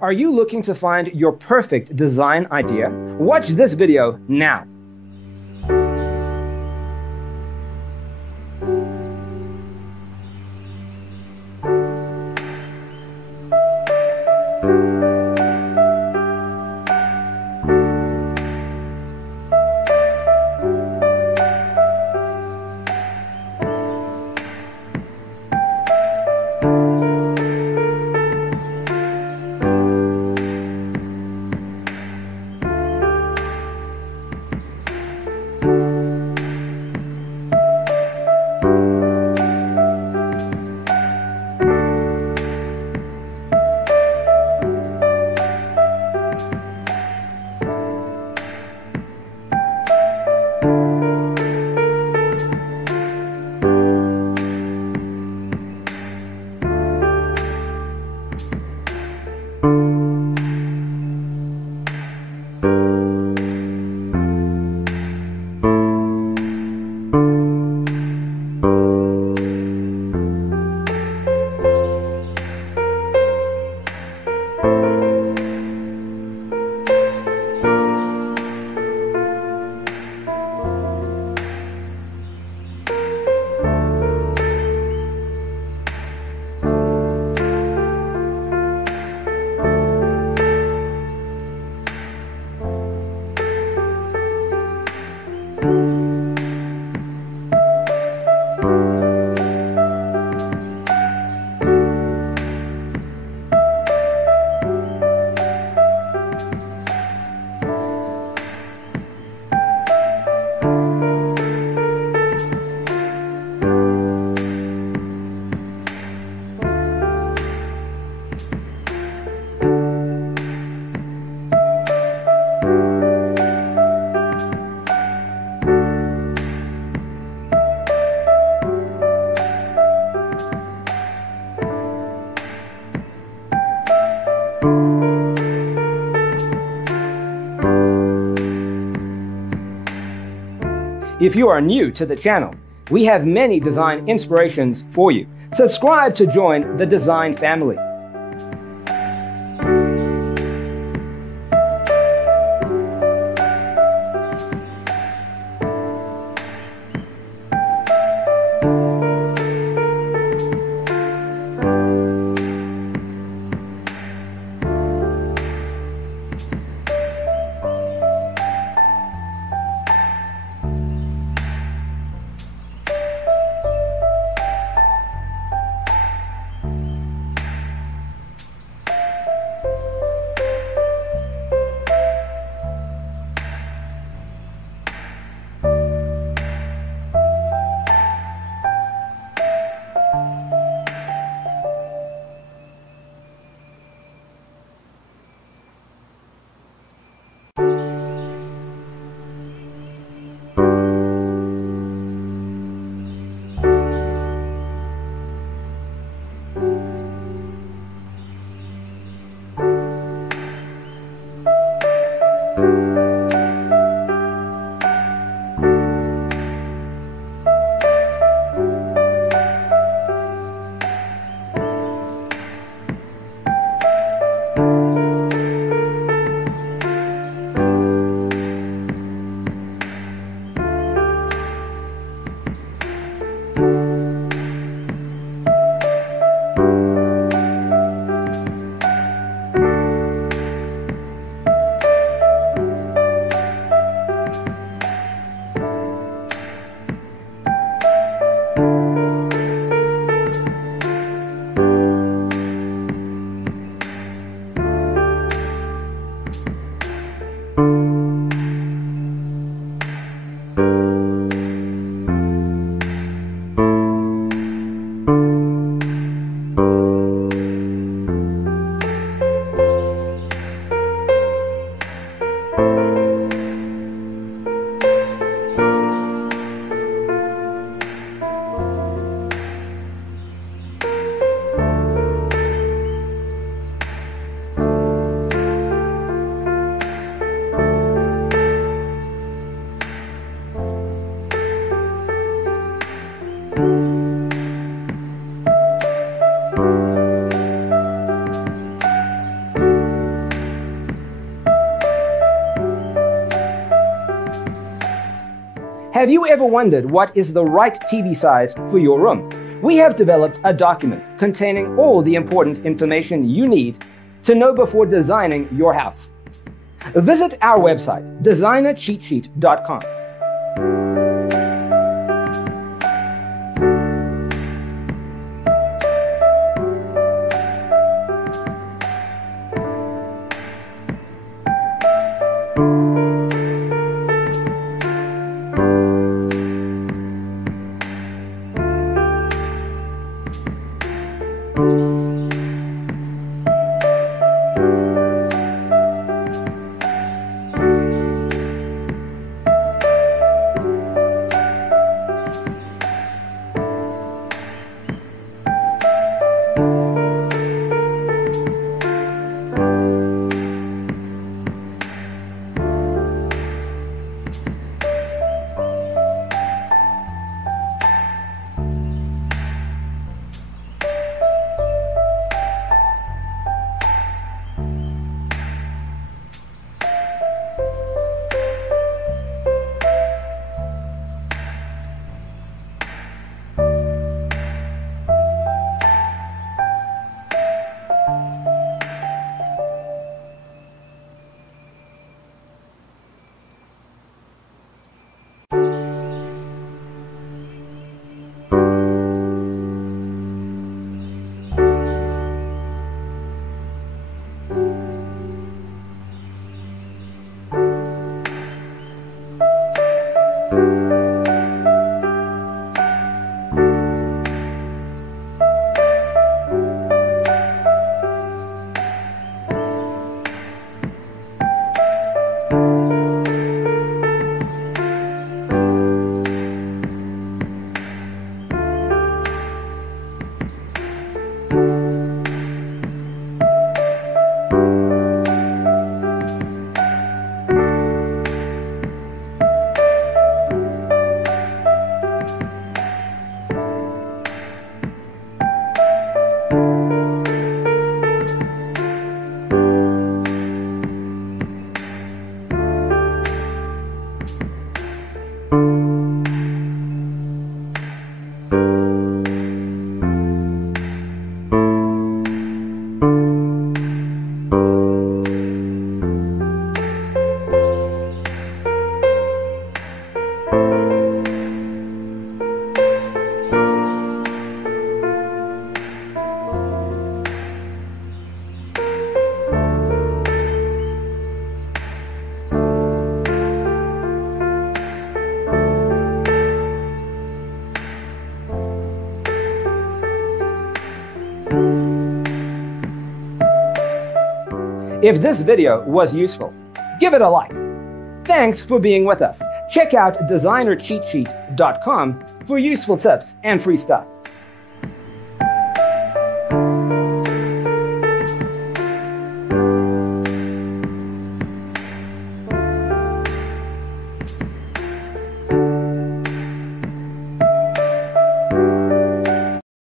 Are you looking to find your perfect design idea? Watch this video now. If you are new to the channel, we have many design inspirations for you. Subscribe to join the design family. Have you ever wondered what is the right TV size for your room? We have developed a document containing all the important information you need to know before designing your house. Visit our website, designercheatsheet.com. If this video was useful, give it a like. Thanks for being with us. Check out designercheatsheet.com for useful tips and free stuff.